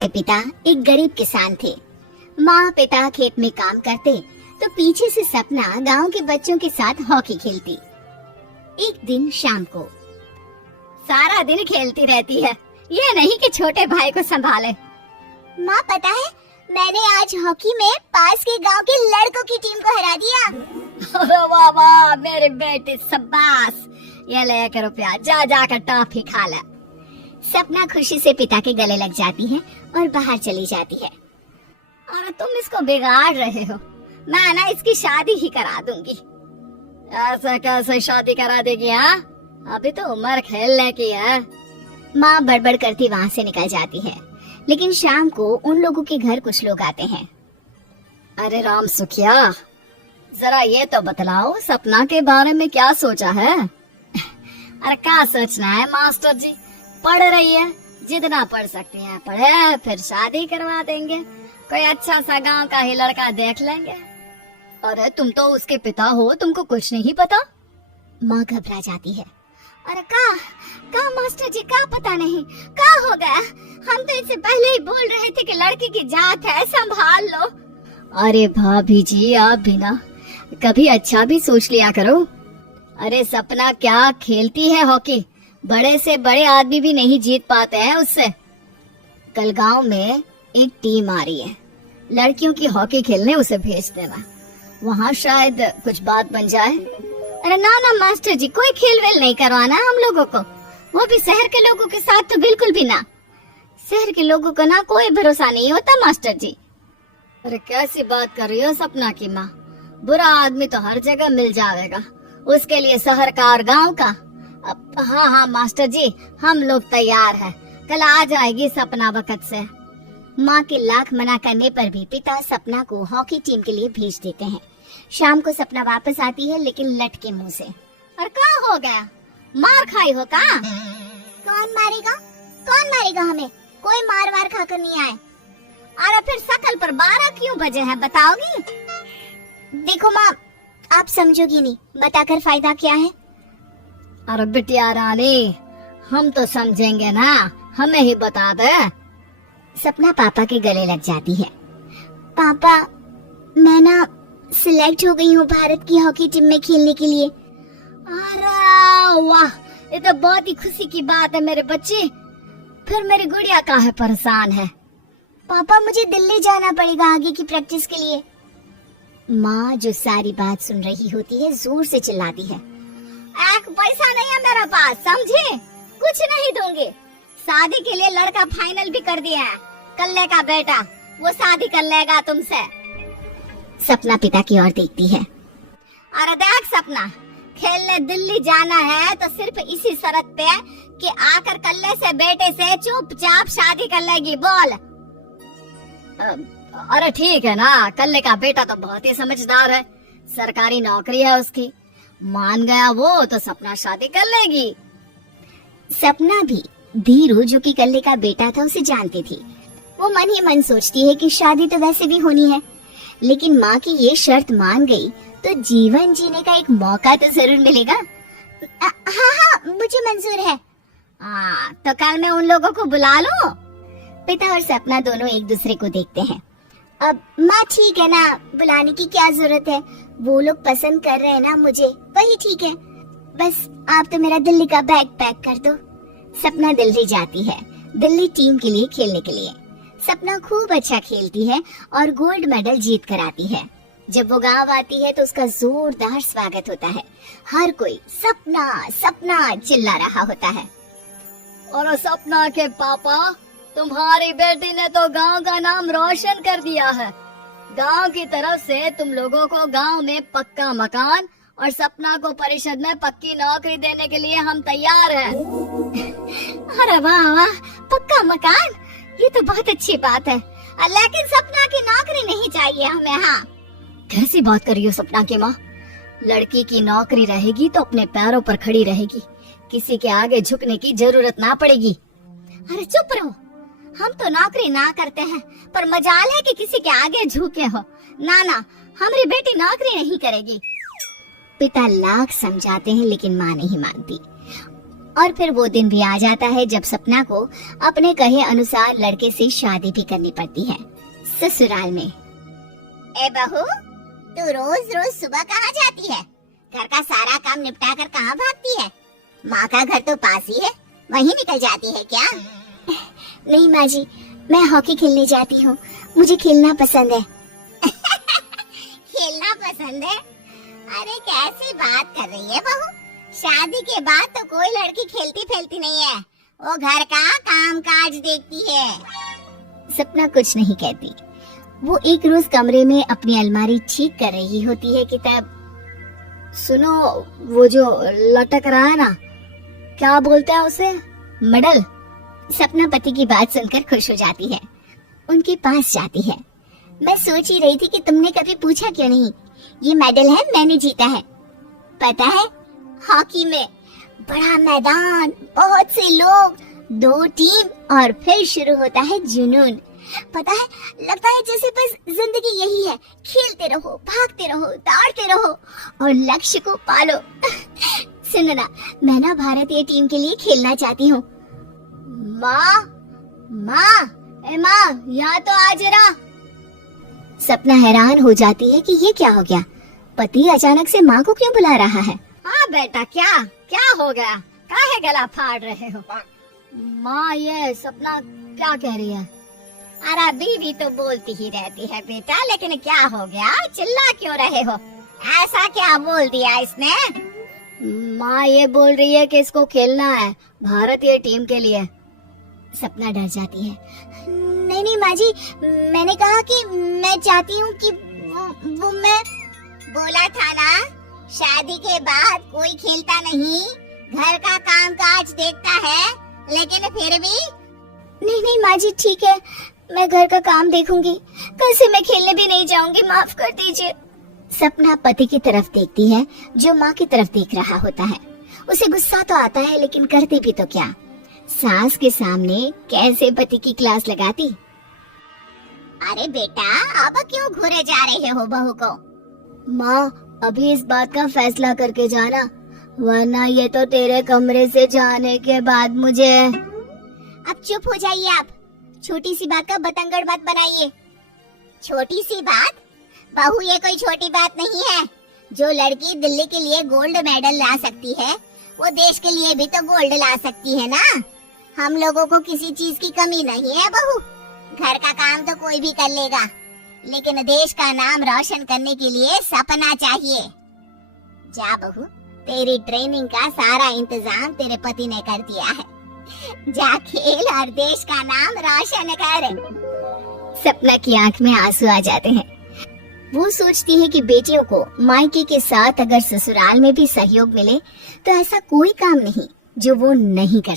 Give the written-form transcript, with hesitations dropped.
पिता एक गरीब किसान थे। माँ पिता खेत में काम करते तो पीछे से सपना गांव के बच्चों के साथ हॉकी खेलती। एक दिन शाम को सारा दिन खेलती रहती है, ये नहीं कि छोटे भाई को संभाले। माँ पता है, मैंने आज हॉकी में पास के गांव के लड़कों की टीम को हरा दिया। अरे वाह वाह मेरे बेटे, शाबाश। ये लेकर रुपया, जा जाकर टॉफी खा ले। सपना खुशी से पिता के गले लग जाती है और बाहर चली जाती है। और तुम इसको बिगाड़ रहे हो, मैं ना इसकी शादी ही करा दूंगी। ऐसा कैसे शादी करा देगी? हाँ, अभी तो उम्र खेलने की है। माँ बड़बड़ करती वहाँ से निकल जाती है। लेकिन शाम को उन लोगों के घर कुछ लोग आते हैं। अरे राम सुखिया, जरा ये तो बतलाओ, सपना के बारे में क्या सोचा है? अरे क्या सोचना है मास्टर जी, पढ़ रही है, जितना पढ़ सकती हैं पढ़े, फिर शादी करवा देंगे, कोई अच्छा सा गांव का ही लड़का देख लेंगे। अरे तुम तो उसके पिता हो, तुमको कुछ नहीं पता? माँ घबरा जाती है। अरे का मास्टर जी, का पता नहीं, का हो गया? हम तो इससे पहले ही बोल रहे थे कि लड़की की जात है, संभाल लो। अरे भाभी जी, आप भी ना कभी अच्छा भी सोच लिया करो। अरे सपना क्या खेलती है हॉकी, बड़े से बड़े आदमी भी नहीं जीत पाते हैं उससे। कल गांव में एक टीम आ रही है, लड़कियों की हॉकी खेलने उसे भेज देना, वहाँ शायद कुछ बात बन जाए। अरे ना मास्टर जी, कोई खेल वेल नहीं करवाना हम लोगों को, वो भी शहर के लोगों के साथ तो बिल्कुल भी ना। शहर के लोगों को ना कोई भरोसा नहीं होता मास्टर जी। अरे कैसी बात कर रही हो सपना की माँ, बुरा आदमी तो हर जगह मिल जाएगा, उसके लिए शहर का और गांव का। हाँ मास्टर जी, हम लोग तैयार हैं, कल आ जाएगी सपना वक्त से। माँ के लाख मना करने पर भी पिता सपना को हॉकी टीम के लिए भेज देते हैं। शाम को सपना वापस आती है, लेकिन लट के मुंह से। और क्या हो गया, मार खाई हो का? कौन मारेगा हमें? कोई मार वार खाकर नहीं आए। अरे फिर शकल पर 12 क्यों बजे हैं, बताओगी? देखो माँ, आप समझोगी नहीं, बताकर फायदा क्या है? अरे बिटिया रानी, हम तो समझेंगे ना, हमें ही बता दे। सपना पापा के गले लग जाती है। पापा, मैं ना सिलेक्ट हो गई हूँ भारत की हॉकी टीम में खेलने के लिए। अरे वाह, ये तो बहुत ही खुशी की बात है मेरे बच्चे। फिर मेरी गुड़िया काहे परेशान है? पापा, मुझे दिल्ली जाना पड़ेगा आगे की प्रैक्टिस के लिए। माँ जो सारी बात सुन रही होती है, जोर से चिल्लाती है। एक पैसा नहीं है मेरे पास, समझे? कुछ नहीं दूंगी। शादी के लिए लड़का फाइनल भी कर दिया है, कल्ले का बेटा, वो शादी कर लेगा तुमसे। सपना पिता की ओर देखती है। अरे देख सपना, खेलने दिल्ली जाना है तो सिर्फ इसी शर्त पे कि आकर कल्ले से बेटे से चुपचाप शादी कर लेगी, बोल। अरे ठीक है ना, कल्ले का बेटा तो बहुत ही समझदार है, सरकारी नौकरी है उसकी, मान गया वो तो सपना शादी कर लेगी। सपना भी धीरू, जो कि कल्ले का बेटा था, उसे जानती थी। वो मन ही मन सोचती है कि शादी तो वैसे भी होनी है, लेकिन माँ की ये शर्त मान गई तो जीवन जीने का एक मौका तो जरूर मिलेगा। हाँ, मुझे मंजूर है। तो कल मैं उन लोगों को बुला लूं? पिता और सपना दोनों एक दूसरे को देखते हैं। अब माँ ठीक है ना, बुलाने की क्या जरूरत है, वो लोग पसंद कर रहे हैं ना मुझे, वही ठीक है। बस आप तो मेरा दिल्ली का बैग पैक कर दो। सपना दिल्ली जाती है, दिल्ली टीम के लिए खेलने के लिए। सपना खूब अच्छा खेलती है और गोल्ड मेडल जीत कर आती है। जब वो गांव आती है तो उसका जोरदार स्वागत होता है, हर कोई सपना सपना चिल्ला रहा होता है। और सपना के पापा, तुम्हारी बेटी ने तो गांव का नाम रोशन कर दिया है। गांव की तरफ से तुम लोगों को गांव में पक्का मकान और सपना को परिषद में पक्की नौकरी देने के लिए हम तैयार हैं। अरे वाह वाह, पक्का मकान, ये तो बहुत अच्छी बात है, लेकिन सपना की नौकरी नहीं चाहिए हमें। हाँ, कैसी बात कर रही हो सपना की माँ? लड़की की नौकरी रहेगी तो अपने पैरों पर खड़ी रहेगी, किसी के आगे झुकने की जरूरत ना पड़ेगी। अरे चुप रहो, हम तो नौकरी ना करते हैं, पर मजाल है कि किसी के आगे झुके हो। ना, हमारी बेटी नौकरी नहीं करेगी। पिता लाख समझाते हैं, लेकिन माँ नहीं मानती। और फिर वो दिन भी आ जाता है जब सपना को अपने कहे अनुसार लड़के से शादी भी करनी पड़ती है। ससुराल में ए बहू, तू रोज रोज सुबह कहाँ जाती है? घर का सारा काम निपटा कर कहाँ भागती है? माँ का घर तो पास ही है, वहीं निकल जाती है क्या? नहीं माँ जी, मैं हॉकी खेलने जाती हूँ, मुझे खेलना पसंद है। खेलना पसंद है? अरे कैसी बात कर रही है बहू? शादी के बाद तो कोई लड़की खेलती फेलती नहीं है, वो घर का काम काज देखती है। सपना कुछ नहीं कहती। वो एक रोज कमरे में अपनी अलमारी ठीक कर रही होती है कि तब सुनो, वो जो लटक रहा है ना, क्या बोलते हैं उसे? मेडल। सपना पति की बात सुनकर खुश हो जाती है, उनके पास जाती है। मैं सोच ही रही थी कि तुमने कभी पूछा क्यों नहीं। ये मेडल है, मैंने जीता है। पता है, हॉकी में बड़ा मैदान, बहुत से लोग, 2 टीम और फिर शुरू होता है जुनून। पता है, लगता है जैसे बस जिंदगी यही है, खेलते रहो, भागते रहो, दौड़ते रहो और लक्ष्य को पालो। सुनो ना, मैं ना भारतीय टीम के लिए खेलना चाहती हूँ। माँ, माँ, ए माँ, यहाँ तो आ जरा। सपना हैरान हो जाती है कि ये क्या हो गया, पति अचानक से माँ को क्यों बुला रहा है। हाँ बेटा, क्या हो गया, काहे गला फाड़ रहे हो? माँ, ये सपना क्या कह रही है? अरे बीवी तो बोलती ही रहती है बेटा, लेकिन क्या हो गया, चिल्ला क्यों रहे हो? ऐसा क्या बोल दिया इसने? माँ ये बोल रही है कि इसको खेलना है भारतीय टीम के लिए। सपना डर जाती है। नहीं नहीं माँ जी, मैंने कहा कि मैं चाहती हूँ कि वो मैं बोला था ना, शादी के बाद कोई खेलता नहीं, घर का काम काज देखता है, लेकिन फिर भी। नहीं माँ जी, ठीक है, मैं घर का काम देखूंगी, कल से मैं खेलने भी नहीं जाऊंगी, माफ कर दीजिए। सपना पति की तरफ देखती है जो माँ की तरफ देख रहा होता है। उसे गुस्सा तो आता है, लेकिन करती भी तो क्या, सास के सामने कैसे पति की क्लास लगाती। अरे बेटा, अब क्यों घूरे जा रहे हो बहू को? माँ, अभी इस बात का फैसला करके जाना, वरना ये तो तेरे कमरे से जाने के बाद मुझे। अब चुप हो जाइए आप, छोटी सी बात का बतंगड़ मत बनाइए। छोटी सी बात? बहू, ये कोई छोटी बात नहीं है। जो लड़की दिल्ली के लिए गोल्ड मेडल ला सकती है, वो देश के लिए भी तो गोल्ड ला सकती है ना। हम लोगों को किसी चीज की कमी नहीं है बहू, घर का काम तो कोई भी कर लेगा, लेकिन देश का नाम रोशन करने के लिए सपना चाहिए। जा बहू, तेरी ट्रेनिंग का सारा इंतजाम तेरे पति ने कर दिया है, जा खेल और देश का नाम रोशन कर। सपना की आंख में आंसू आ जाते हैं। वो सोचती है कि बेटियों को मायके के साथ अगर ससुराल में भी सहयोग मिले तो ऐसा कोई काम नहीं जो वो नहीं कर